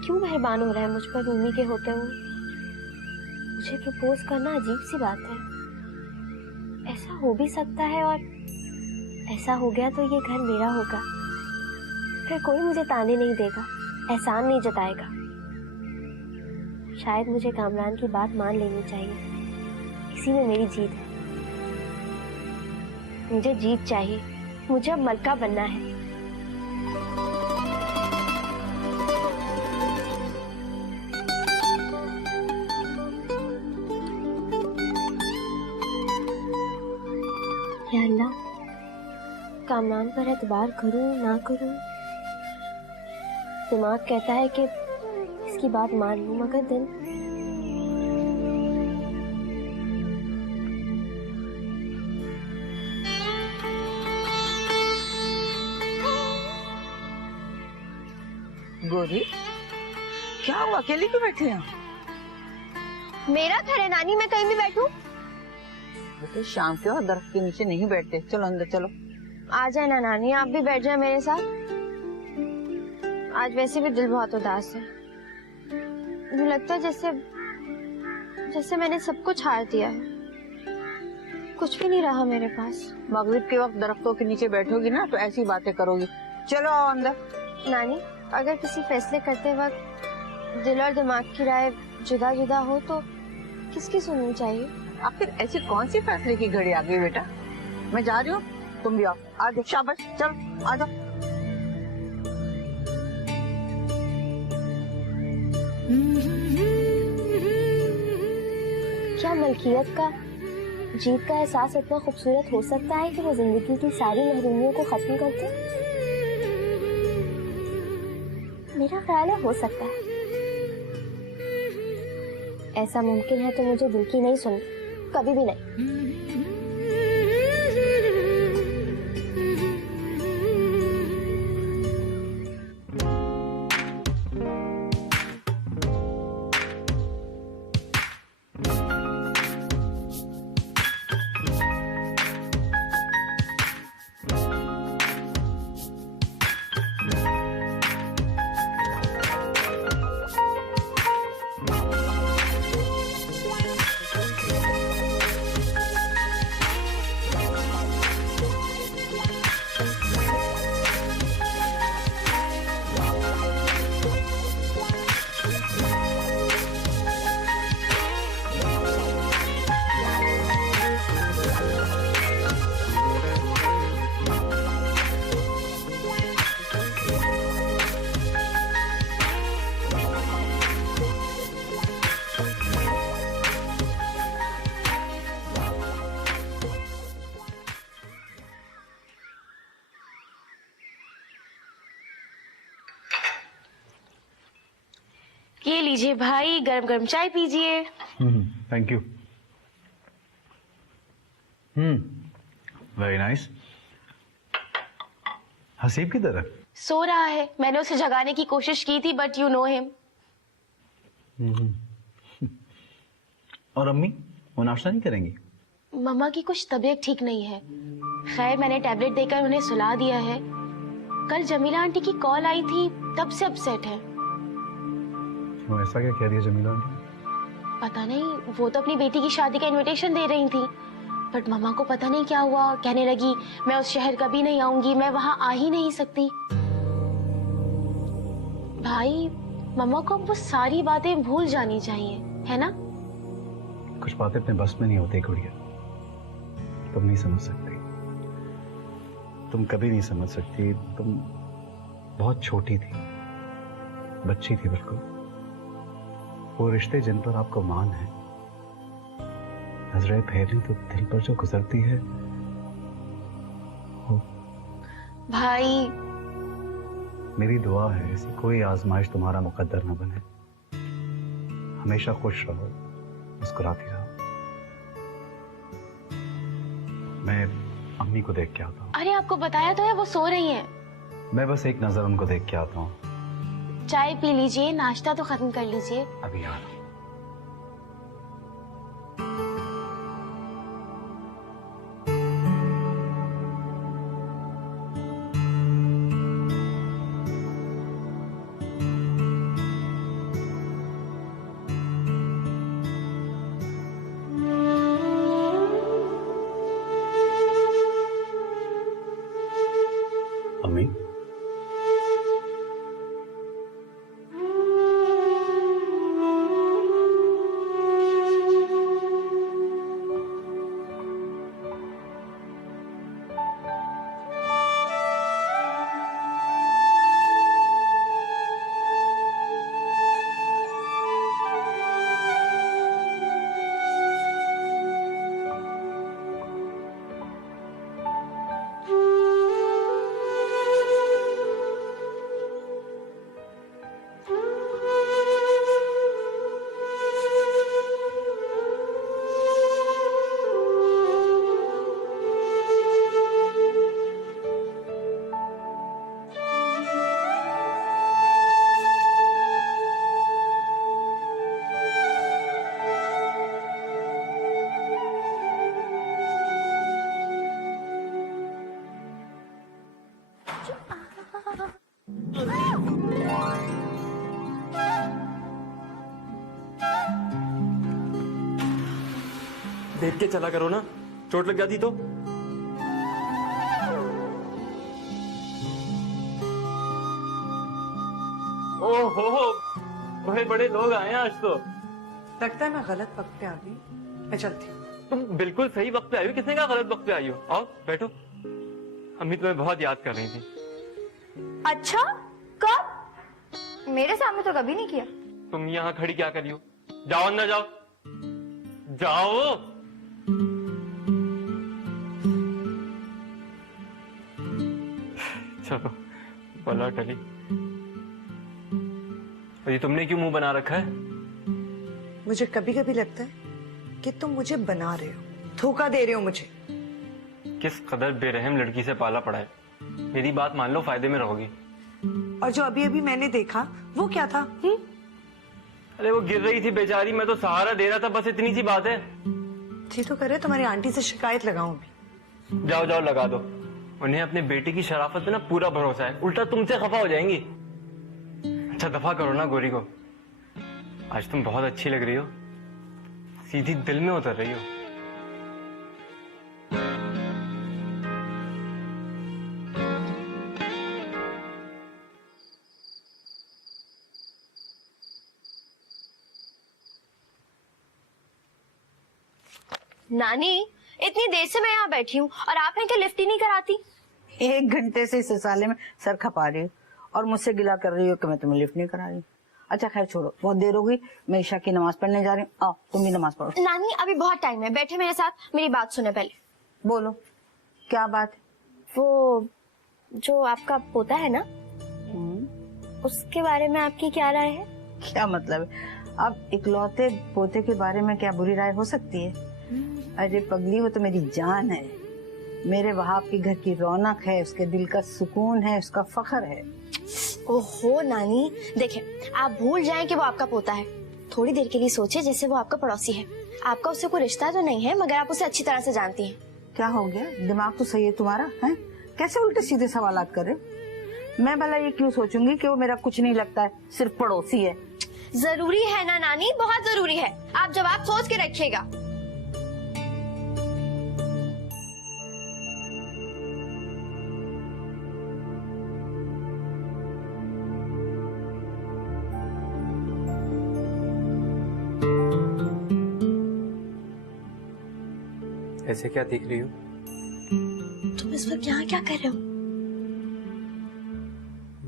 क्यों मेहरबान हो रहा है मुझ पर रूमी के होते हुए? मुझे प्रपोज करना अजीब सी बात है। ऐसा हो भी सकता है, और ऐसा हो गया तो ये घर मेरा होगा। फिर कोई मुझे ताने नहीं देगा, एहसान नहीं जताएगा। शायद मुझे कामरान की बात मान लेनी चाहिए। इसी में मेरी जीत है। मुझे जीत चाहिए। मुझे अब मलका बनना है। या अल्लाह, कामरान पर एतबार करूं ना करूं? दिमाग कहता है कि इसकी बात मान लूं, मगर दिल गोरी, क्या हुआ? अकेली क्यों बैठी हैं? मेरा घर है नानी, मैं कहीं भी बैठूं? बेटे शाम के वक्त दरख्त के नीचे नहीं बैठते। चलो अंदर चलो। आ जाए ना नानी, आप भी बैठ जाए मेरे साथ। आज वैसे भी दिल बहुत उदास है। मुझे लगता है जैसे मैंने सब कुछ हार दिया है। कुछ भी नहीं रहा मेरे पास। मगरिब के वक्त दरख्तों के नीचे बैठोगी ना तो ऐसी बातें करोगी। चलो आओ अंदर। नानी, अगर किसी फैसले करते वक्त दिल और दिमाग की राय जुदा जुदा हो तो किसकी सुननी चाहिए? आखिर ऐसी कौन सी फैसले की घड़ी आ गई बेटा? मैं जा रही हूँ, तुम भी आओ। आ जाओ, शाबाश, चलो आ जाओ। क्या मलकियत का जीत का एहसास इतना खूबसूरत हो सकता है कि वो जिंदगी की सारी महरूमियों को खत्म कर दे? मेरा ख्याल है हो सकता है। ऐसा मुमकिन है तो मुझे दिल की नहीं सुननी, कभी भी नहीं। ये लीजिए भाई, गरम गरम चाय पीजिए। Thank you. Very nice. Haseeb की तरह सो रहा है। मैंने उसे जगाने की कोशिश की थी, बट यू नो हिम। और अम्मी वो नाश्ता नहीं करेंगी? मम्मा की कुछ तबीयत ठीक नहीं है। खैर मैंने टैबलेट देकर उन्हें सुला दिया है। कल जमीला आंटी की कॉल आई थी, तब से अपसेट है। वो ऐसा क्या कह रही है जमीला आंटी? पता नहीं, वो तो अपनी बेटी की शादी का इनविटेशन दे रही थी, बट मम्मा को पता नहीं क्या हुआ। कहने लगी मैं उस शहर कभी नहीं आऊंगी, मैं वहां आ ही नहीं सकती। भाई, मम्मा को अब वो सारी बातें भूल जानी चाहिए, है ना? कुछ बातें अपने बस में नहीं होती गुड़िया, तुम नहीं समझ सकती। तुम कभी नहीं समझ सकती। तुम बहुत छोटी थी, बच्ची थी बिल्कुल। वो रिश्ते जिन पर आपको मान है, नजरें फेरनी तो दिल पर जो गुजरती है वो। भाई, मेरी दुआ है ऐसी कोई आजमाइश तुम्हारा मुकद्दर न बने। हमेशा खुश रहो, मुस्कुराती रहो। मैं अम्मी को देख के आता हूँ। अरे आपको बताया तो है, वो सो रही हैं। मैं बस एक नजर उनको देख के आता हूँ। चाय पी लीजिए, नाश्ता तो खत्म कर लीजिए। अभी आ रहा हूँ। देख के चला करो ना, चोट लग जाती तो। ओहो, बड़े बड़े लोग आए हैं आज तो। लगता है मैं गलत वक्त पे आ गई। मैं चलती हूँ। तुम बिल्कुल सही वक्त पे आई हो। किसने कहा गलत वक्त पे आई हो? आओ बैठो। अम्मी तुम्हें बहुत याद कर रही थी। अच्छा, कब? मेरे सामने तो कभी नहीं किया। तुम यहाँ खड़ी क्या कर रही हो? जाओ अंदर जाओ, जाओ। चलो बला टली। और ये तुमने क्यों मुंह बना रखा है? मुझे कभी कभी लगता है कि तुम मुझे बना रहे हो, धोखा दे रहे हो मुझे। किस कदर बेरहम लड़की से पाला पड़ा है। मेरी बात मान लो, फायदे में रहोगी। और जो अभी अभी मैंने देखा वो क्या था? अरे वो गिर रही थी बेचारी, मैं तो सहारा दे रहा था, बस इतनी सी बात है। जी तो करे तुम्हारी आंटी से शिकायत लगाऊं भी। जाओ जाओ लगा दो। उन्हें अपने बेटे की शराफत पे ना पूरा भरोसा है, उल्टा तुमसे खफा हो जाएंगी। अच्छा दफा करो ना गोरी को। आज तुम बहुत अच्छी लग रही हो, सीधी दिल में उतर रही हो। नानी, इतनी देर से मैं यहाँ बैठी हूँ और आप हैं क्या लिफ्ट ही नहीं कराती? 1 घंटे से इस साले में सर खपा रही हो और मुझसे गिला कर रही हो कि मैं तुम्हें लिफ्ट नहीं करा रही। अच्छा खैर छोड़ो, बहुत देर हो गई, मैं ईशा की नमाज पढ़ने जा रही हूँ। आओ तुम भी नमाज पढ़ो। नानी अभी बहुत टाइम है, बैठे मेरे साथ, मेरी बात सुने पहले। बोलो क्या बात है? वो जो आपका पोता है ना, उसके बारे में आपकी क्या राय है? क्या मतलब है? अब इकलौते पोते के बारे में क्या बुरी राय हो सकती है? अरे पगली, वो तो मेरी जान है, मेरे वहाब के घर की रौनक है, उसके दिल का सुकून है, उसका फख्र है। ओहो नानी, देखें आप भूल जाएं कि वो आपका पोता है। थोड़ी देर के लिए सोचे जैसे वो आपका पड़ोसी है। आपका उससे कोई रिश्ता तो नहीं है, मगर आप उसे अच्छी तरह से जानती हैं। क्या हो गया? दिमाग तो सही है तुम्हारा, है? कैसे उल्टे सीधे सवालात कर रहे हो? मैं भला ये क्यों सोचूंगी कि वो मेरा कुछ नहीं लगता है, सिर्फ पड़ोसी है। जरूरी है ना नानी, बहुत जरूरी है। आप जवाब सोच के रखिएगा। ऐसे क्या देख रही हो? तुम इस वक्त यहाँ क्या कर रहे हो?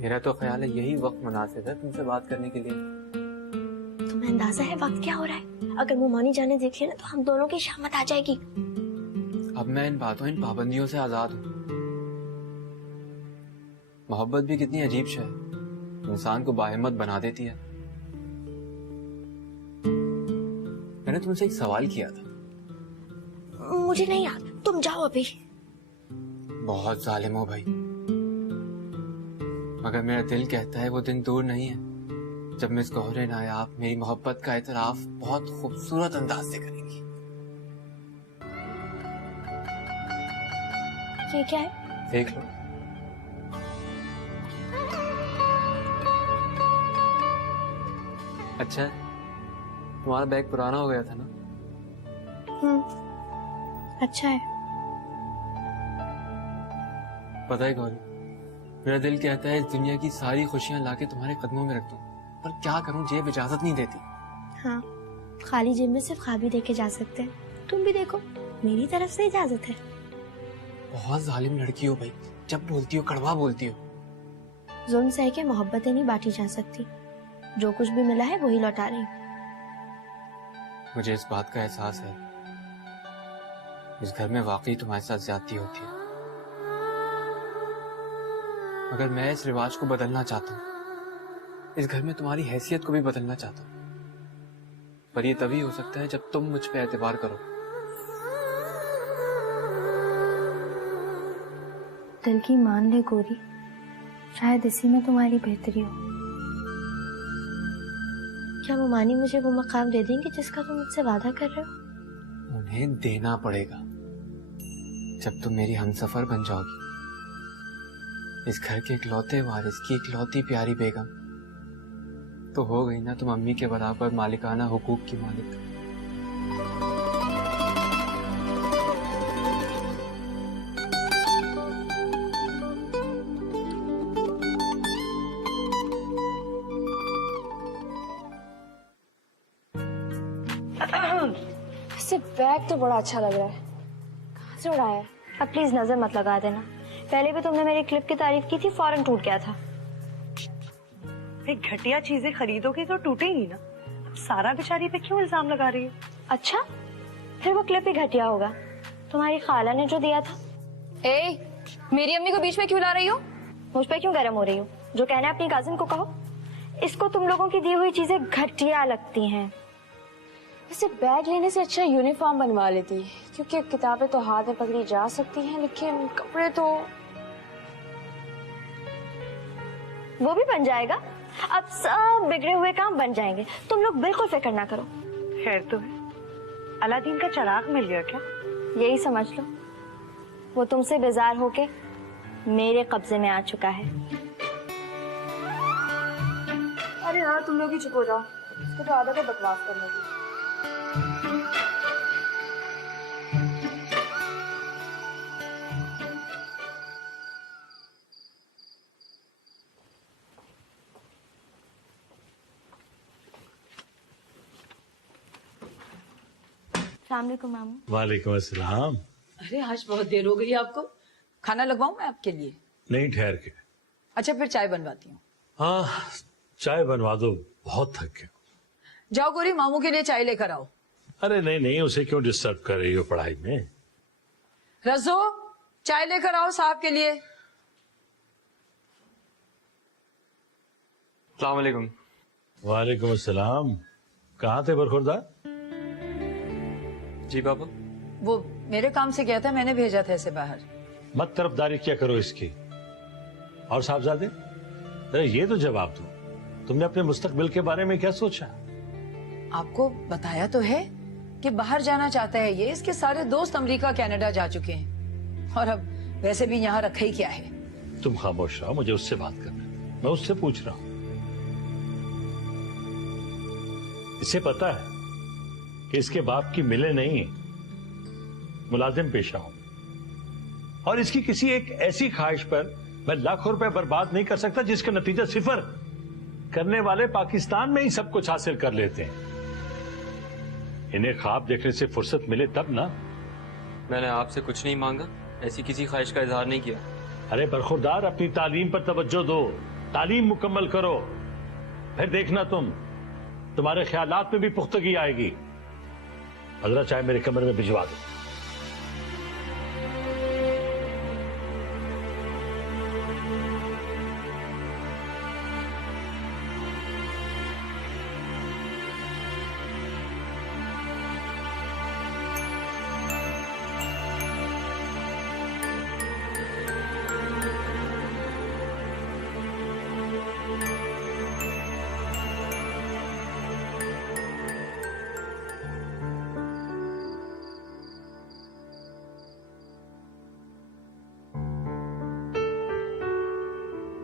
मेरा तो ख्याल है यही वक्त मुनासिब है तुमसे बात करने के लिए। तुम्हें अंदाजा है वक्त क्या हो रहा है? अगर मुमानी जाने देख लिया ना तो हम दोनों की शामत आ जाएगी। अब मैं इन बातों, इन पाबंदियों से आजाद हूँ। मोहब्बत भी कितनी अजीब शय है, इंसान को बाहिम्मत बना देती है। मैंने तुमसे एक सवाल किया था। मुझे नहीं याद, तुम जाओ अभी। बहुत जालिम हो भाई, मगर मेरा दिल कहता है वो दिन दूर नहीं है जब मिस गौहर नायाब मेरी मोहब्बत का एतराफ बहुत खूबसूरत अंदाज से करेंगी। ये क्या है? देख लो। अच्छा, तुम्हारा बैग पुराना हो गया था ना? अच्छा है। पता है गौरी, मेरा दिल कहता है इस दुनिया की सारी खुशियां लाके तुम्हारे कदमों में रख दूं, पर क्या करूं, जेब इजाजत नहीं देती। हाँ, खाली जेब में सिर्फ ख्वाब ही देखे जा सकते हैं। तुम भी देखो, मेरी तरफ से इजाजत है। बहुत जालिम लड़की हो भाई, जब बोलती हो कड़वा बोलती हो। जुल्म सह के मोहब्बतें नहीं बांटी जा सकती। जो कुछ भी मिला है वही लौटा रही हूँ। मुझे इस बात का एहसास है, इस घर में वाकई तुम्हारे साथ ज्यादती होती है, मगर मैं इस रिवाज को बदलना चाहता हूँ। इस घर में तुम्हारी हैसियत को भी बदलना चाहता हूँ, पर ये तभी हो सकता है जब तुम मुझ पे एतबार करो। दिल की मान ले गोरी, शायद इसी में तुम्हारी बेहतरी हो। क्या मुमानी मुझे वो मकाम दे देंगे जिसका तुम मुझसे वादा कर रहे हो? उन्हें देना पड़ेगा जब तुम मेरी हमसफर बन जाओगी, इस घर के इकलौते वारिस की इकलौती प्यारी बेगम। तो हो गई ना तुम अम्मी के बराबर मालिकाना हुकूक की मालिक। इससे बैग तो बड़ा अच्छा लग रहा है, कहाँ से उड़ाया है? अब प्लीज नजर मत लगा देना, पहले भी तुमने मेरी क्लिप की तारीफ की थी, फौरन टूट गया था। घटिया चीजें खरीदोगी तो टूटेगी ना। अब सारा बेचारी पे क्यों इल्जाम लगा रही हो? अच्छा, फिर वो क्लिप ही घटिया होगा, तुम्हारी खाला ने जो दिया था। ए, मेरी अम्मी को बीच में क्यों ला रही हो? मुझ पे क्यों गर्म हो रही हो? जो कहना है अपनी कजिन को कहो। इसको तुम लोगों की दी हुई चीजें घटिया लगती हैं। वैसे बैग लेने से अच्छा यूनिफॉर्म बनवा लेती, क्योंकि किताबें तो हाथ में पकड़ी जा सकती हैं, लेकिन कपड़े तो वो भी बन जाएगा, अब सब बिगड़े हुए काम बन जाएंगे, तुम लोग बिल्कुल फिक्र ना करो। खैर तो है, अलादीन का चिराग मिल गया क्या? यही समझ लो, वो तुमसे बेजार होके मेरे कब्जे में आ चुका है। अरे यार तुम लोग ही चुप हो जाओ, इसको तो आदत है बकवास करने की। अस्सलाम वालेकुम मामू। वालेकुम अस्सलाम। अरे आज बहुत देर हो गई आपको, खाना लगवाऊं मैं आपके लिए? नहीं, ठहर के। अच्छा फिर चाय बनवाती हूँ। हाँ, चाय बनवा दो, बहुत थक गया। जाओ गोरी, मामू के लिए चाय लेकर आओ। अरे नहीं नहीं, उसे क्यों डिस्टर्ब कर रही हो पढ़ाई में? रजो, चाय लेकर आओ साहब के लिए। अस्सलाम वालेकुम। वालेकुम अस्सलाम। कहाँ थे बरखुरदार? जी पापा। वो मेरे काम से गया था, मैंने भेजा था इसे बाहर। मत तरफदारी क्या करो इसकी। और साहबजादे, अरे ये तो जवाब दो, तुमने अपने मुस्तकबिल के बारे में क्या सोचा? आपको बताया तो है कि बाहर जाना चाहता है ये। इसके सारे दोस्त अमेरिका कनाडा जा चुके हैं, और अब वैसे भी यहाँ रखा ही क्या है। तुम खामोश रहो, मुझे उससे बात करना है, मैं उससे पूछ रहा हूँ। इसे पता है कि इसके बाप की मिले नहीं मुलाजिम पेशा हूं, और इसकी किसी एक ऐसी ख्वाहिश पर मैं लाखों रुपए बर्बाद नहीं कर सकता जिसका नतीजा सिफर करने वाले पाकिस्तान में ही सब कुछ हासिल कर लेते हैं। इन्हें ख्वाब देखने से फुर्सत मिले तब ना। मैंने आपसे कुछ नहीं मांगा, ऐसी किसी ख्वाहिश का इजहार नहीं किया। अरे बरखुरदार, अपनी तालीम पर तवज्जो दो, तालीम मुकम्मल करो, फिर देखना तुम्हारे ख्यालात में भी पुख्तगी आएगी। हजरा चाय मेरे कमरे में भिजवा दो।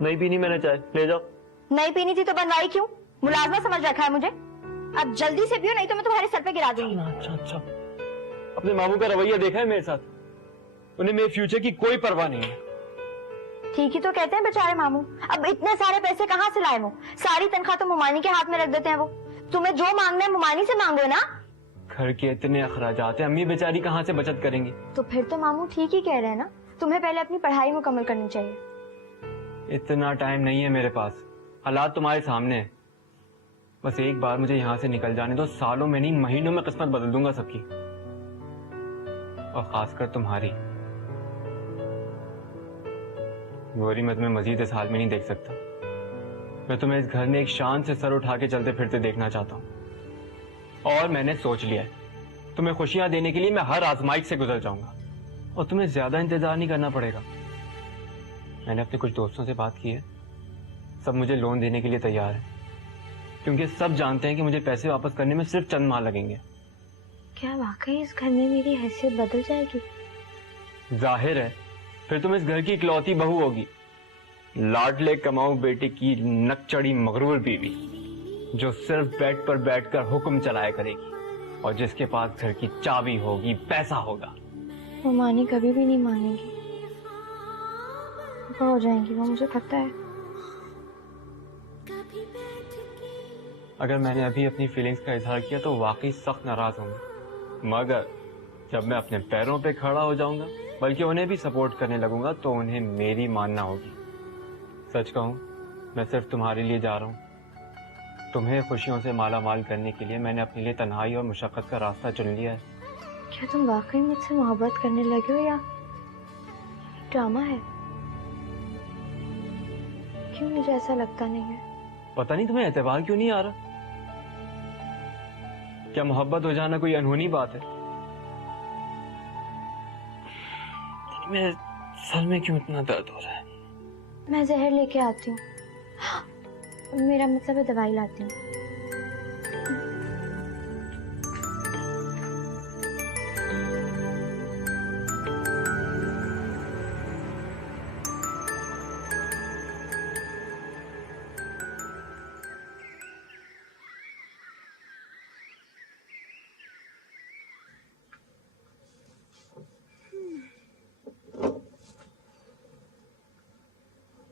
नहीं पीनी मैंने चाय, ले जाओ। नहीं पीनी थी तो बनवाई क्यों? मुलाजमा समझ रखा है मुझे? अब जल्दी से पियो, नहीं तो मैं तुम्हारे सर पे गिरा दूंगी। अच्छा अच्छा, अपने मामू का रवैया देखा है मेरे साथ? उन्हें मेरे फ्यूचर की कोई परवाह नहीं है। ठीक ही तो कहते हैं बेचारे मामू, अब इतने सारे पैसे कहाँ से लाए? वो सारी तनख्वाह तो मुमानी के हाथ में रख देते हैं। वो तुम्हें जो मांगना है मुमानी से मांगो ना। घर के इतने अखराजात हैं, अम्मी बेचारी कहाँ से बचत करेंगी? तो फिर तो मामू ठीक ही कह रहे हैं ना, तुम्हें पहले अपनी पढ़ाई मुकम्मल करनी चाहिए। इतना टाइम नहीं है मेरे पास, हालात तुम्हारे सामने है। बस एक बार मुझे यहाँ से निकल जाने दो, सालों में नहीं महीनों में किस्मत बदल दूंगा सबकी, और खासकर तुम्हारी। गौरी, मैं तुम्हें मजीद इस हाल में नहीं देख सकता। मैं तुम्हें इस घर में एक शान से सर उठा के चलते फिरते देखना चाहता हूँ। और मैंने सोच लिया है, तुम्हें खुशियां देने के लिए मैं हर आजमाइश से गुजर जाऊंगा, और तुम्हें ज्यादा इंतजार नहीं करना पड़ेगा। मैंने अपने कुछ दोस्तों से बात की है, सब मुझे लोन देने के लिए तैयार है, क्योंकि सब जानते हैं कि मुझे पैसे वापस करने में सिर्फ चंद माह लगेंगे। क्या वाकई इस घर में मेरी हैसियत बदल जाएगी? जाहिर है, फिर तुम इस घर की इकलौती बहू होगी, लाडले कमाऊ बेटे की नकचड़ी मगरूर बीवी, जो सिर्फ बेड पर बैठकर हुक्म चलाया करेगी, और जिसके पास घर की चाबी होगी, पैसा होगा। वो मानी कभी भी नहीं मानेगी, हो जाएंगी वो, मुझे पता है। अगर मैंने अभी अपनी फीलिंग्स का इजहार किया तो वाकई सख्त नाराज होंगे, मगर जब मैं अपने पैरों पे खड़ा हो जाऊंगा, बल्कि उन्हें भी सपोर्ट करने लगूंगा, तो उन्हें मेरी मानना होगी। सच कहूं, मैं सिर्फ तुम्हारे लिए जा रहा हूं। तुम्हें खुशियों से माला माल करने के लिए मैंने अपने लिए तन्हाई और मुशक्कत का रास्ता चुन लिया है। क्या तुम वाकई मुझसे मोहब्बत करने लगे हो या ड्रामा है? क्यों मुझे ऐसा लगता नहीं है? पता नहीं तुम्हें एतबार क्यों नहीं आ रहा? क्या मोहब्बत हो जाना कोई अनहोनी बात है? मेरे सर में क्यों इतना दर्द हो रहा है? मैं जहर लेके आती हूँ। मेरा मतलब है दवाई लाती हूँ।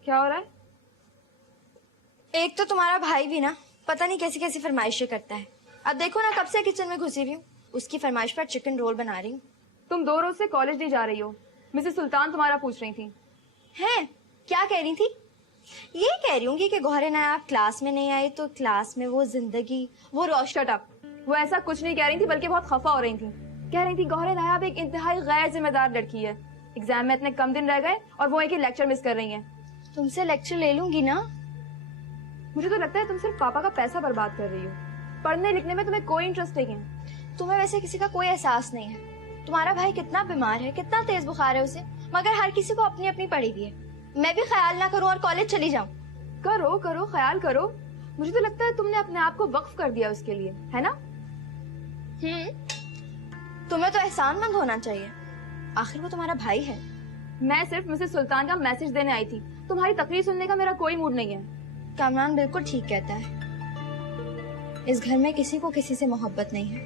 क्या हो रहा है? एक तो तुम्हारा भाई भी ना पता नहीं कैसी कैसी फरमाइशें करता है। अब देखो ना, कब से किचन में घुसी हुई हूँ, उसकी फरमाइश पर चिकन रोल बना रही हूँ। तुम 2 रोज से कॉलेज नहीं जा रही हो। मिसेस सुल्तान तुम्हारा पूछ रही थी। हैं? क्या कह रही थी? ये कह रही होंगी कि गौहर ना आप क्लास में नहीं आई तो क्लास में वो जिंदगी, वो रोशन। Shut up. वो ऐसा कुछ नहीं कह रही थी, बल्कि बहुत खफा हो रही थी। कह रही थी गौहर नायाब एक इंतहाई गैर जिम्मेदार लड़की है। एग्जाम में इतने कम दिन रह गए और वो एक ही लेक्चर मिस कर रही है। तुमसे लेक्चर ले लूंगी ना। मुझे तो लगता है तुम सिर्फ पापा का पैसा बर्बाद कर रही हो। पढ़ने लिखने में तुम्हें कोई इंटरेस्ट नहीं है। तुम्हें वैसे किसी का कोई एहसास नहीं है। तुम्हारा भाई कितना बीमार है, कितना तेज बुखार है उसे, मगर हर किसी को अपनी अपनी पड़ी हुई है। मैं भी ख्याल ना करूं और कॉलेज चली जाऊं। करो करो, ख्याल करो। मुझे तो लगता है तुमने अपने आप को वक्फ कर दिया उसके लिए, है ना? तुम्हें तो एहसानमंद होना चाहिए, आखिर वो तुम्हारा भाई है। मैं सिर्फ मिसेस सुल्तान का मैसेज देने आई थी। तुम्हारी तकरीर सुनने का मेरा कोई मूड नहीं है। कामरान बिल्कुल ठीक कहता है, इस घर में किसी को किसी से मोहब्बत नहीं है।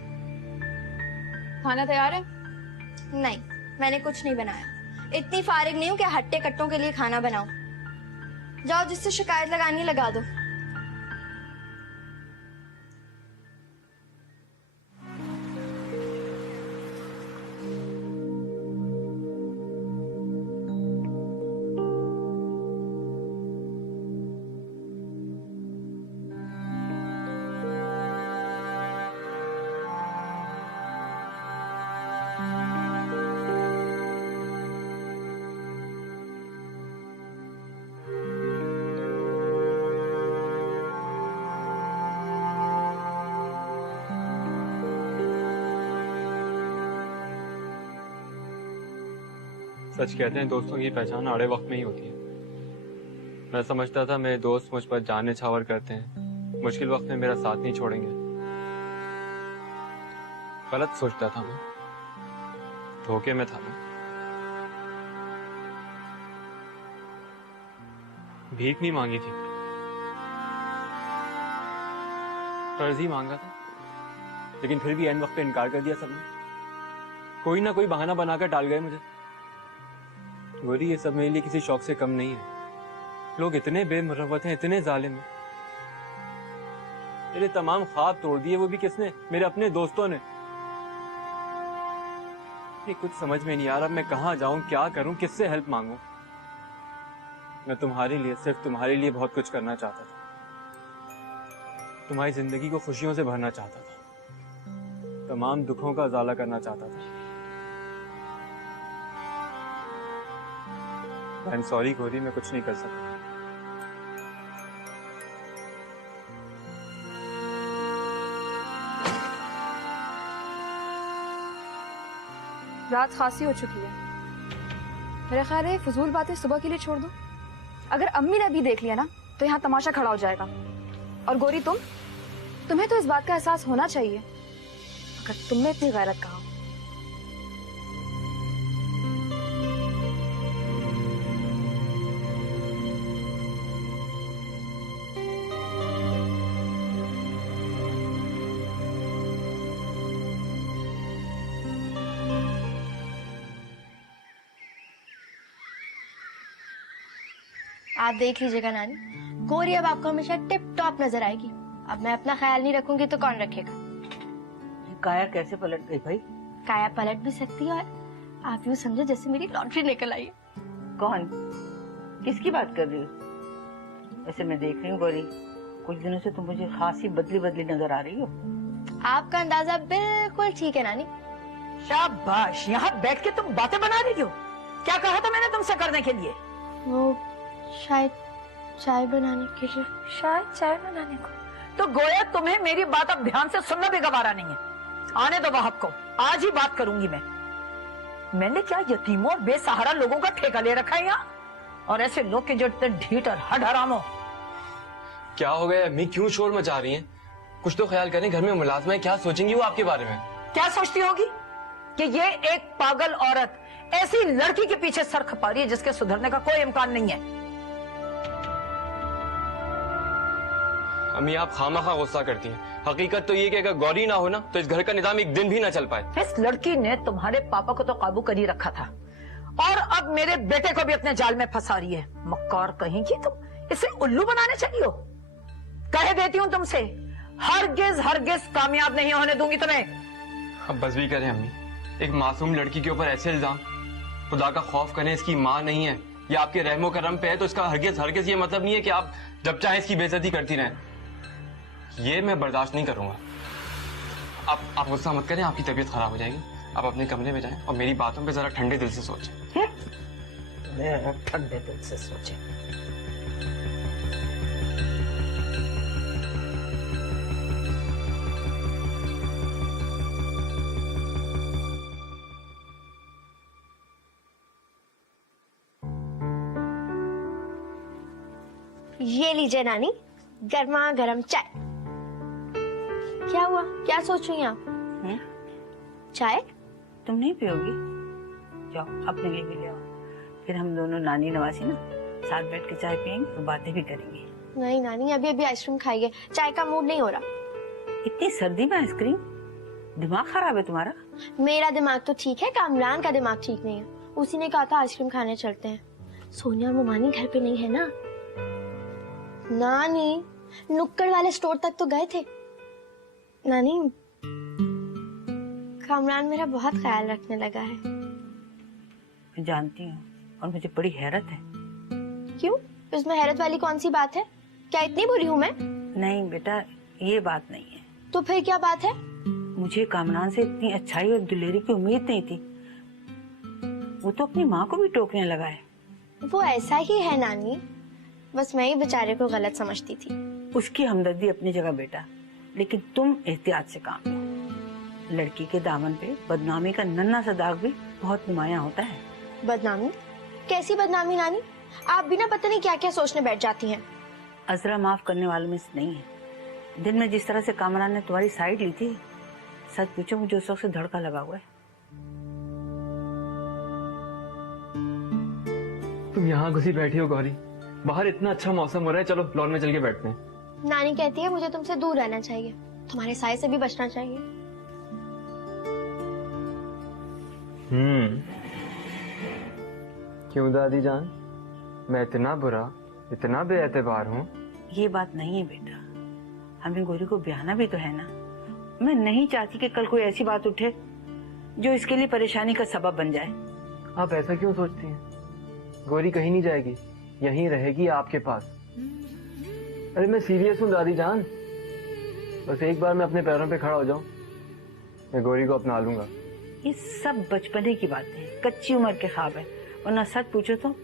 खाना तैयार है? नहीं, मैंने कुछ नहीं बनाया। इतनी फारिग नहीं हूँ कि हट्टे कट्टों के लिए खाना बनाऊं। जाओ, जिससे शिकायत लगानी लगा दो। सच कहते हैं दोस्तों की पहचान आड़े वक्त में ही होती है। मैं समझता था मेरे दोस्त मुझ पर जान न्यौछावर करते हैं, मुश्किल वक्त में मेरा साथ नहीं छोड़ेंगे। गलत सोचता था मैं, धोखे में था मैं। भीख नहीं मांगी थी, कर्ज ही मांगा था, लेकिन फिर भी एन वक्त पे इनकार कर दिया सबने। कोई ना कोई बहाना बनाकर टाल गए मुझे। गोरी, ये सब मेरे लिए किसी शौक से कम नहीं है। लोग इतने बेमुरव्वत हैं, इतने जालिम हैं। मेरे तमाम ख्वाब तोड़ दिए, वो भी किसने? मेरे अपने दोस्तों ने। ये कुछ समझ में नहीं आ रहा, मैं कहाँ जाऊं, क्या करूं, किससे हेल्प मांगूं। मैं तुम्हारे लिए, सिर्फ तुम्हारे लिए बहुत कुछ करना चाहता था। तुम्हारी जिंदगी को खुशियों से भरना चाहता था, तमाम दुखों का उजाला करना चाहता था। आई एम सॉरी गौरी, मैं कुछ नहीं कर सकता। रात खासी हो चुकी है। मेरा ख्याल है फजूल बातें सुबह के लिए छोड़ दो। अगर अम्मी ने भी देख लिया ना तो यहाँ तमाशा खड़ा हो जाएगा। और गौरी, तुम्हें तो इस बात का एहसास होना चाहिए, अगर तुमने इतनी गैरत कहा। आप देख लीजिएगा नानी, गौरी अब आपको हमेशा टिप टॉप नजर आएगी। अब मैं अपना ख्याल नहीं रखूंगी तो कौन रखेगा? काया कैसे पलट गई भाई? काया पलट भी सकती है और आप यूँ समझो जैसे मेरी लॉटरी निकल आई है। कौन? किसकी बात कर रही हो? वैसे मैं देख रही हूँ गौरी, कुछ दिनों से तुम मुझे खासी बदली बदली नजर आ रही हो। आपका अंदाजा बिल्कुल ठीक है नानी। शाबाश, यहाँ बैठ के तुम बातें बना रही हो। क्या कहा था मैंने तुमसे करने के लिए? वो शायद चाय बनाने के लिए। शायद चाय बनाने को। तो गोया तुम्हें मेरी बात अब ध्यान से सुनना भी गवारा नहीं है। आने दो वहाब को, आज ही बात करूंगी मैं। मैंने क्या यतीमों और बेसहारा लोगों का ठेका ले रखा है यहाँ? और ऐसे लोग के जो इतने ढीठ और हड हराम हो। क्या हो गया अम्मी, क्यों शोर मचा रही हैं? कुछ तो ख्याल करें, घर में मुलाजमा है, क्या सोचेंगी वो आपके बारे में? क्या सोचती होगी कि ये एक पागल औरत ऐसी लड़की के पीछे सर खपा रही है जिसके सुधरने का कोई इम्कान नहीं है। अम्मी आप खामखा गुस्सा करती हैं। हकीकत तो ये कि अगर गौरी ना हो ना तो इस घर का निजाम एक दिन भी ना चल पाए। इस लड़की ने तुम्हारे पापा को तो काबू कर ही रखा था और अब मेरे बेटे को भी अपने जाल में फंसा रही है। मक्कार कहीं की, तुम इसे उल्लू बनाने चली हो। कह देती हूँ तुमसे, हरगिज हरगिज कामयाब नहीं होने दूंगी तुम्हें। अब बस भी करें अम्मी, एक मासूम लड़की के ऊपर ऐसे इल्जाम। खुदा का खौफ करें, इसकी माँ नहीं है, ये आपके रहमो करम पे है, तो इसका हरगिज हरगिज ये मतलब नहीं है कि आप जब चाहे इसकी बेइज्जती करती रहें। ये मैं बर्दाश्त नहीं करूंगा। आप गुस्सा मत करें, आपकी तबीयत खराब हो जाएगी। आप अपने कमरे में जाएं और मेरी बातों पे जरा ठंडे दिल से सोचें। ठंडे दिल से सोचें। ये लीजिए नानी, गर्मा गर्म चाय। क्या हुआ, क्या सोच रही हैं आप? चाय? तुम नहीं पियोगी? जाओ अपने लिए भी ले आओ, फिर हम दोनों नानी नवासी ना साथ बैठ के चाय पियेंगे और बातें भी करेंगे। नहीं नानी, अभी अभी आइसक्रीम खाइए, चाय का मूड नहीं हो रहा। इतनी सर्दी में आइसक्रीम? दिमाग खराब है तुम्हारा? मेरा दिमाग तो ठीक है, कामरान का दिमाग ठीक नहीं है। उसी ने कहा था आइसक्रीम खाने चलते हैं। सोनिया और मुमानी घर पे नहीं है ना। नानी नुक्कड़ वाले स्टोर तक तो गए थे। नानी, कामरान मेरा बहुत ख्याल रखने लगा है। मैं जानती हूँ और मुझे बड़ी हैरत है। क्यों? इसमें हैरत वाली कौन सी बात है? क्या इतनी बुरी हूँ मैं? नहीं बेटा, ये बात नहीं है। तो फिर क्या बात है? मुझे कामरान से इतनी अच्छाई और दिलेरी की उम्मीद नहीं थी। वो तो अपनी माँ को भी टोकने लगा है। वो ऐसा ही है नानी, बस मैं ही बेचारे को गलत समझती थी। उसकी हमदर्दी अपनी जगह बेटा, लेकिन तुम एहतियात से काम लो। लड़की के दामन पे बदनामी का नन्हा सा दाग भी बहुत नुमायां होता है। बदनामी? कैसी बदनामी नानी? आप बिना पता नहीं क्या क्या सोचने बैठ जाती हैं। अजरा माफ करने वालों में से नहीं है। दिन में जिस तरह से कामरान ने तुम्हारी साइड ली थी, सच पूछो मुझे उस वक्त से धड़का लगा हुआ है। तुम यहाँ घुसी बैठी हो गौरी, बाहर इतना अच्छा मौसम हो रहा है, चलो लॉन में चल के बैठते हैं। नानी कहती है मुझे तुमसे दूर रहना चाहिए, तुम्हारे साय से भी बचना चाहिए। क्यों दादी जान, मैं इतना बुरा, इतना बेएतबार हूँ? ये बात नहीं है बेटा, हमें गौरी को ब्याहना भी तो है ना। मैं नहीं चाहती कि कल कोई ऐसी बात उठे जो इसके लिए परेशानी का सबब बन जाए। आप ऐसा क्यों सोचती हैं? गौरी कहीं नहीं जाएगी, यहीं रहेगी आपके पास। अरे मैं सीरियस हूँ दादी जान, बस एक बार मैं अपने पैरों पे खड़ा हो जाऊं, मैं गौरी को अपना लूंगा। ये सब बचपने की बातें हैं, कच्ची उम्र के ख्वाब है, वरना सच पूछो तो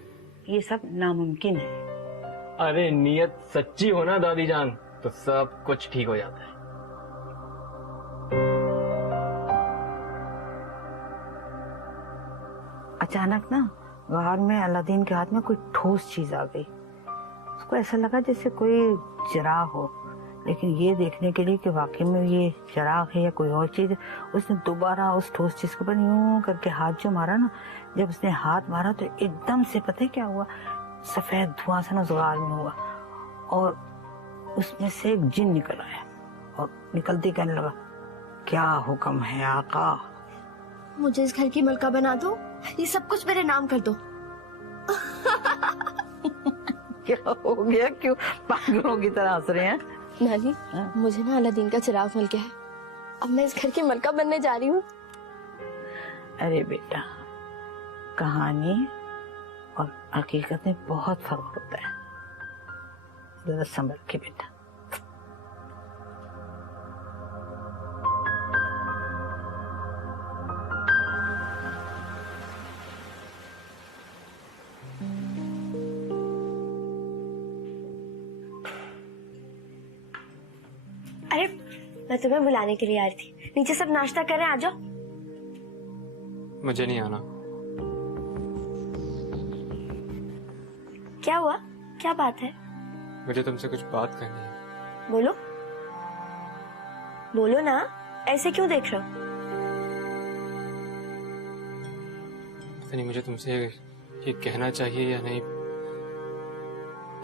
ये सब नामुमकिन है। अरे नियत सच्ची हो ना दादी जान तो सब कुछ ठीक हो जाता है। अचानक ना गार में अलादीन के हाथ में कोई ठोस चीज आ गई। उसको ऐसा लगा जैसे कोई चिराग हो, लेकिन ये देखने के लिए कि वाकई में ये चिराग है या कोई और चीज है, उसने दोबारा उस ठोस चीज के ऊपर यूं करके हाथ जो मारा ना, जब उसने हाथ मारा तो एकदम से पता है क्या हुआ, सफेद धुआं सा ना गार में हुआ और उसमें से एक जिन निकल आया और निकलते कहने लगा, क्या हुक्म है आका? मुझे इस घर की मलका बना दो, ये सब कुछ मेरे नाम कर दो। क्या हो गया, क्यों पागलों की तरह हंस रहे हैं? नानी, हाँ? मुझे ना अलादीन का चिराग मिल गया है। अब मैं इस घर की मलका बनने जा रही हूँ। अरे बेटा, कहानी और हकीकत में बहुत फर्क होता है। जरा संभल के बेटा। अरे मैं तुम्हें बुलाने के लिए आ रही थी। नीचे सब नाश्ता कर रहे हैं, आ जाओ। मुझे नहीं आना। क्या हुआ? क्या बात है? मुझे तुमसे कुछ बात करनी है। बोलो बोलो ना, ऐसे क्यों देख रहे हो? पता नहीं मुझे तुमसे ये कहना चाहिए या नहीं,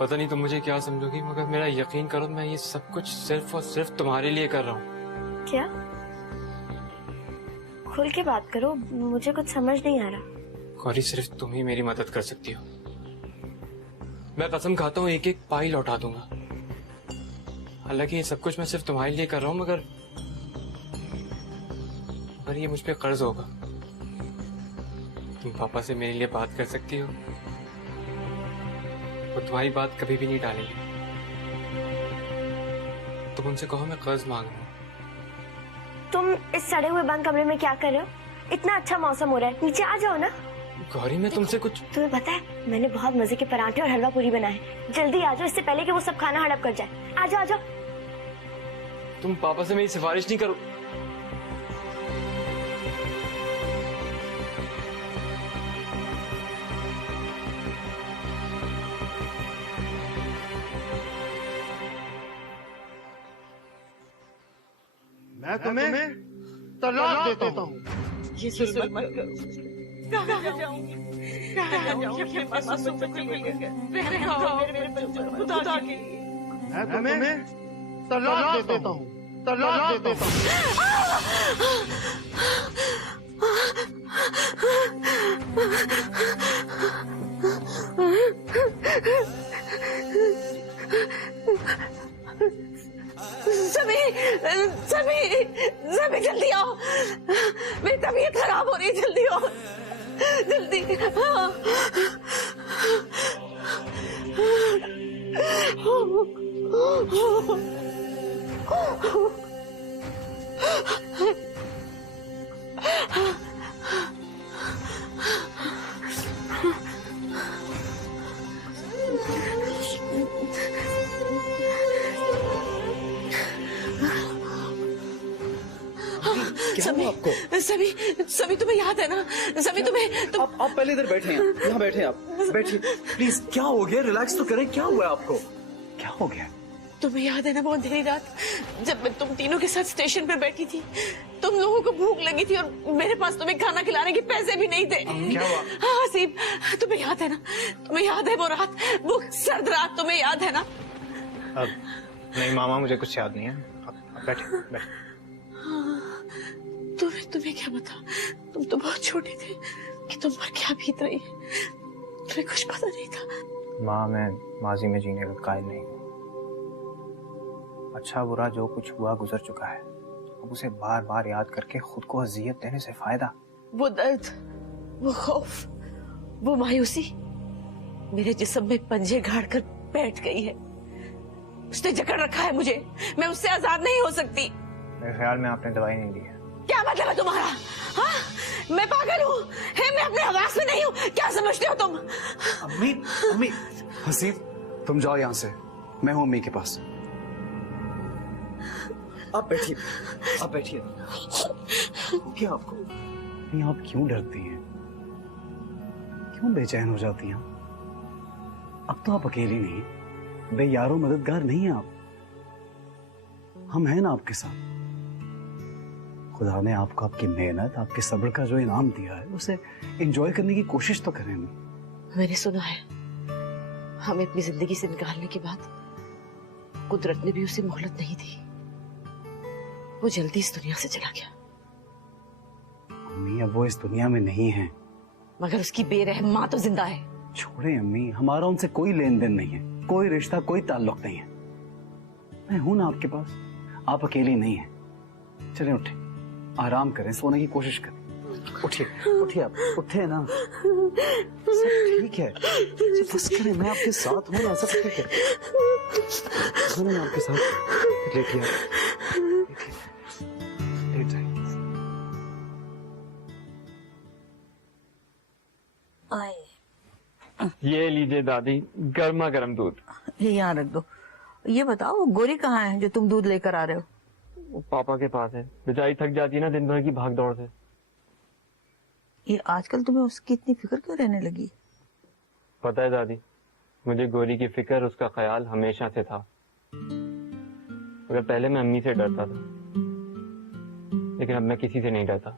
पता नहीं तुम मुझे क्या समझोगी, मगर मेरा यकीन करो मैं ये सब कुछ सिर्फ और सिर्फ तुम्हारे लिए कर रहा हूँ। क्या? खुल के बात करो, मुझे कुछ समझ नहीं आ रहा। गौरी, सिर्फ तुम ही मेरी मदद कर सकती हो। मैं कसम खाता हूँ एक एक पाई लौटा दूंगा। हालांकि ये सब कुछ मैं सिर्फ तुम्हारे लिए कर रहा हूँ, मगर ये मुझ पे कर्ज होगा। तुम पापा से मेरे लिए बात कर सकती हो, वो तुम्हारी बात कभी भी नहीं टालेंगे। तुम उनसे कहो मैं कर्ज मांग रहा हूँ। तुम इस सड़े हुए बंद कमरे में क्या कर रहे हो? इतना अच्छा मौसम हो रहा है, नीचे आ जाओ ना। गौरी, मैं तुमसे कुछ। तुम्हें पता है मैंने बहुत मजे के पराठे और हलवा पूरी बनाए। जल्दी आ जाओ, इससे पहले कि वो सब खाना हड़प कर जाए। आ जाओ आ जाओ। तुम पापा से मेरी सिफारिश नहीं करो। मैं तुम्हें तलाक देता हूँ। ये जुल्म मत करो। कहाँ जाऊंगी? कहाँ जाऊंगी? अपने मासूम बच्चे को लेकर रहो मेरे बच्चे को, खुदा के लिए। मैं तुम्हें तलाक देता हूँ। तलाक देता हूँ। सभी सभी सभी जल्दी आओ, मेरी तबीयत खराब हो रही है। जल्दी आओ, जल्दी। क्या हुआ आपको? सभी तुम्हें याद है ना? सभी तुम्हें आप पहले इधर बैठे हैं, यहाँ बैठे हैं, आप बैठिए प्लीज। क्या हो गया? रिलैक्स तो करें। क्या हुआ आपको? क्या हो गया? तुम्हें याद है ना वो अंधेरी रात जब मैं तुम तीनों के साथ स्टेशन पर बैठी थी? तुम लोगों को भूख लगी थी और मेरे पास तुम्हें खाना खिलाने के पैसे भी नहीं थे। क्या हुआ? हाँ हसीब, तुम्हें याद है ना? तुम्हें याद है वो रात, वो सर्द रात तुम्हें याद है ना? नहीं मामा, मुझे कुछ याद नहीं है। आप बैठे। तुम्हें क्या पता? तुम तो बहुत छोटे थे कि तुम पर क्या बीत रही है। तुम्हें कुछ पता नहीं था। माँ, मैं माजी में जीने का कायल नहीं हूँ। अच्छा बुरा जो कुछ हुआ गुजर चुका है, अब उसे बार बार याद करके खुद को अजियत देने से फायदा। वो दर्द, वो खौफ, वो मायूसी मेरे जिस्म में पंजे गाड़ कर बैठ गई है। उसने जकड़ रखा है मुझे। मैं उससे आजाद नहीं हो सकती। मेरे ख्याल में आपने दवाई नहीं ली है। क्या मतलब है तुम्हारा? हाँ? मैं पागल हूँ? मैं अपने हवास में नहीं हूँ? क्या समझते हो तुम? अम्मी हसीब, तुम जाओ यहाँ से, मैं हूँ अम्मी के पास। आप बैठिए, आप बैठिए। क्या आपको? नहीं, आप क्यों डरती हैं? क्यों बेचैन हो जाती हैं? अब तो आप अकेली नहीं, बेयारो मददगार नहीं हैं आप। हम हैं ना आपके साथ। खुदा ने आपको आपकी मेहनत, आपके सब्र का जो इनाम दिया है, उसे एंजॉय करने की कोशिश तो करें। मैंने सुना है हमें अपनी जिंदगी से निकालने के बाद कुदरत ने भी उसे मोहलत नहीं दी। वो जल्दी इस दुनिया से चला गया। अम्मी, अब वो इस दुनिया में नहीं है। मगर उसकी बेरहम माँ तो जिंदा है। छोड़े अम्मी, हमारा उनसे कोई लेन देन नहीं है, कोई रिश्ता, कोई ताल्लुक नहीं है। मैं हूं ना आपके पास, आप अकेली नहीं हैं। चलें उठे, आराम करें, सोने की कोशिश करें। उठिए उठिए, आप उठे ना, सब ठीक है। बस करें, मैं आपके साथ हूं ना, सब ठीक है। मैं आपके साथ। लेटिए, लेट जाइए। ये लीजिए दादी, गर्मा गर्म दूध। ये यहाँ रख दो। ये बताओ गोरी कहाँ है जो तुम दूध लेकर आ रहे हो? वो पापा के पास है, बेचारी थक जाती है ना दिन भर की भाग दौड़ से। ये आजकल तुम्हें उसकी इतनी फिक्र क्यों रहने लगी? पता है दादी, मुझे गोरी की फिक्र, उसका ख्याल हमेशा से था। अगर पहले मैं अम्मी से डरता था, लेकिन अब मैं किसी से नहीं डरता,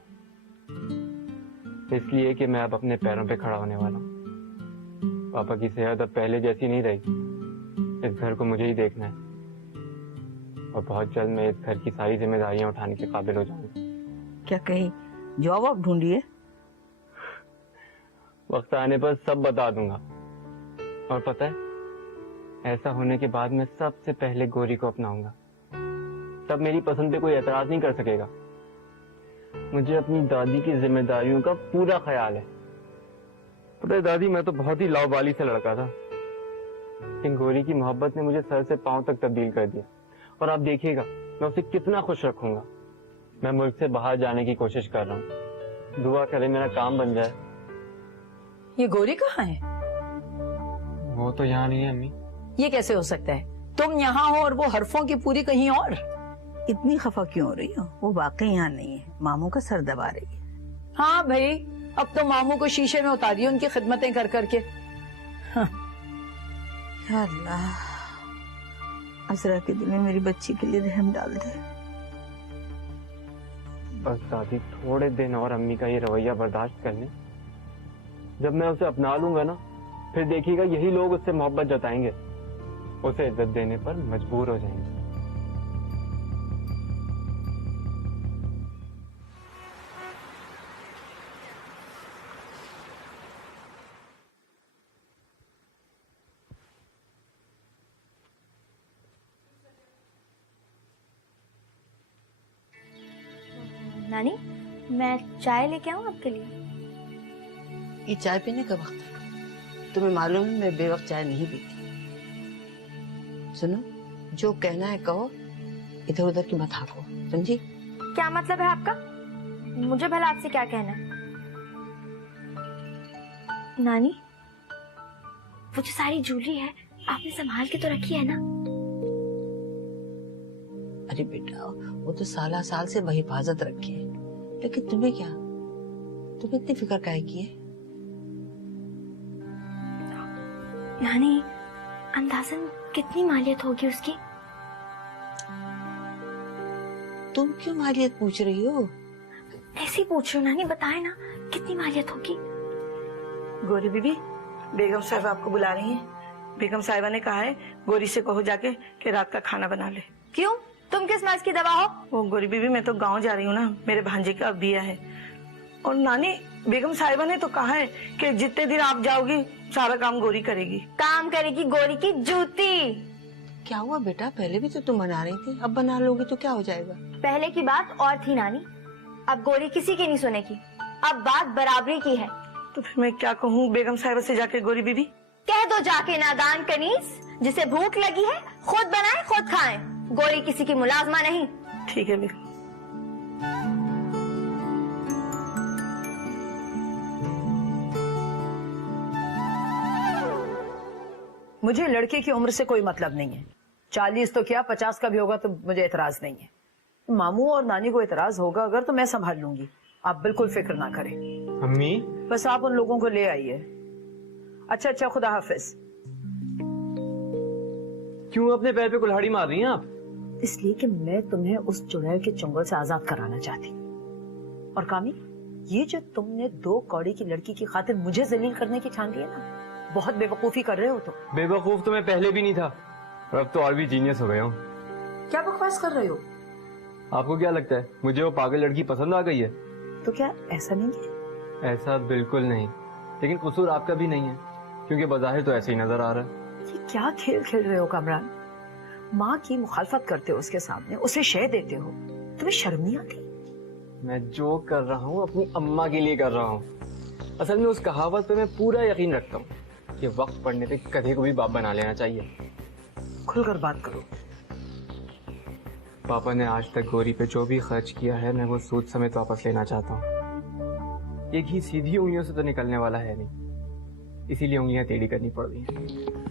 इसलिए कि मैं अब अपने पैरों पे खड़ा होने वाला हूँ। पापा की सेहत अब पहले जैसी नहीं रही। इस घर को मुझे ही देखना है और बहुत जल्द मैं इस घर की सारी जिम्मेदारियां उठाने के काबिल हो जाऊंगा। क्या कहीं जॉब आप ढूंढिए? वक्त आने पर सब बता दूंगा। और पता है, ऐसा होने के बाद मैं सबसे पहले गोरी को अपनाऊंगा। तब मेरी पसंद पे कोई एतराज नहीं कर सकेगा। मुझे अपनी दादी की जिम्मेदारियों का पूरा ख्याल है। पता है दादी, मैं तो बहुत ही लावाली से लड़का था, लेकिन गोरी की मोहब्बत ने मुझे सर से पांव तक तब्दील कर दिया। और आप देखिएगा मैं उसे कितना खुश रखूंगा। मैं मुल्क से बाहर जाने की कोशिश कर रहा हूँ। दुआ करें मेरा काम बन जाए। ये गोरी कहाँ है? वो तो यहाँ नहीं है अम्मी। ये कैसे हो सकता है? तुम यहाँ हो और वो हरफों की पूरी कहीं और। इतनी खफा क्यों हो रही हो? वो वाकई यहाँ नहीं है, मामू का सर दबा रही है। हाँ भाई, अब तो मामू को शीशे में उतारिए उनकी खिदमतें कर करके। हाँ। या अल्लाह, अजरा के दिल में मेरी बच्ची के लिए रहम डाल दे। बस दादी, थोड़े दिन और अम्मी का ये रवैया बर्दाश्त कर लें। जब मैं उसे अपना लूंगा ना, फिर देखिएगा यही लोग उससे मोहब्बत जताएंगे, उसे इज्जत देने पर मजबूर हो जाएंगे। नानी, मैं चाय लेके आऊं आपके लिए? ये चाय पीने का वक्त है? तुम्हें मालूम है मैं बेवक्त चाय नहीं पीती। सुनो, जो कहना है कहो, इधर उधर की मत हाको, समझी? क्या मतलब है आपका? मुझे भला आपसे क्या कहना है? नानी, वो जो सारी ज्वेलरी है आपने संभाल के तो रखी है ना? अरे बेटा, वो तो साला साल से वही हिफाजत रखी है, लेकिन तुम्हें क्या, तुम्हें इतनी फिक्र काहे की है? नानी, अंदाजन कितनी मालियत होगी उसकी? तुम क्यों मालियत पूछ रही हो? ऐसे ही पूछ रही हूँ नानी, बताए ना कितनी मालियत होगी? गोरी बीबी, बेगम साहिबा आपको बुला रही हैं। बेगम साहिबा ने कहा है गोरी से कहो जाके कि रात का खाना बना ले। क्यों? तुम किस मर्ज की दवा हो? वो गोरी बीबी, मैं तो गांव जा रही हूँ ना, मेरे भांजे का बिया है। और नानी, बेगम साहिबा ने तो कहा है कि जितने दिन आप जाओगी सारा काम गोरी करेगी। काम करेगी गोरी की जूती। क्या हुआ बेटा, पहले भी तो तुम बना रही थी, अब बना लोगी तो क्या हो जाएगा? पहले की बात और थी नानी, अब गोरी किसी की नहीं सुनेगी, अब बात बराबरी की है। तो फिर मैं क्या कहूँ बेगम साहिबा से जाके? गोरी बीबी कह दो जाके, नादान कनीज, जिसे भूख लगी है खुद बनाए खुद खाएं, गोरी किसी की मुलाजमा नहीं। ठीक है बेगम। मुझे लड़के की उम्र से कोई मतलब नहीं है, 40 तो क्या 50 का भी होगा तो मुझे एतराज नहीं है। मामू और नानी को एतराज होगा अगर तो मैं संभाल लूंगी, आप बिल्कुल फिक्र ना करें। अम्मी, बस आप उन लोगों को ले आइए। अच्छा अच्छा, खुदा हाफिज। क्यों अपने पैर पे कुल्हाड़ी मार रही हैं आप? इसलिए कि मैं तुम्हें उस चुड़ैल के चंगुल से आजाद कराना चाहती हूँ। और कामी, ये जो तुमने 2 कौड़ी की लड़की की खातिर मुझे जलील करने की ठान ली है ना, बहुत बेवकूफी कर रहे हो तुम। बेवकूफ तो मैं पहले भी नहीं था, और अब तो और भी जीनियस हो गया हूँ। क्या बकवास कर रहे हो? आपको क्या लगता है मुझे वो पागल लड़की पसंद आ गई है? तो क्या ऐसा नहीं है? ऐसा बिल्कुल नहीं, लेकिन कसूर आपका भी नहीं है, क्योंकि बज़ाहिर तो ऐसे ही नजर आ रहा है। ये क्या खेल खेल रहे हो कामरान? माँ की मुखालफत करते हो उसके सामने, उसे शय देते हो, तुम्हें शर्म नहीं आती? मैं जो कर रहा हूँ अपनी अम्मा के लिए कर रहा हूँ। असल में उस कहावत पे मैं पूरा यकीन रखता हूँ कि वक्त पड़ने पे गधे को भी बाप बना लेना चाहिए। खुलकर बात करो। पापा ने आज तक गौरी पे जो भी खर्च किया है मैं वो सूद समेत वापस लेना चाहता हूँ। ये घी सीधी उंगलियों से तो निकलने वाला है नहीं, इसीलिए उंगलियां टेढ़ी करनी पड़ रही हैं।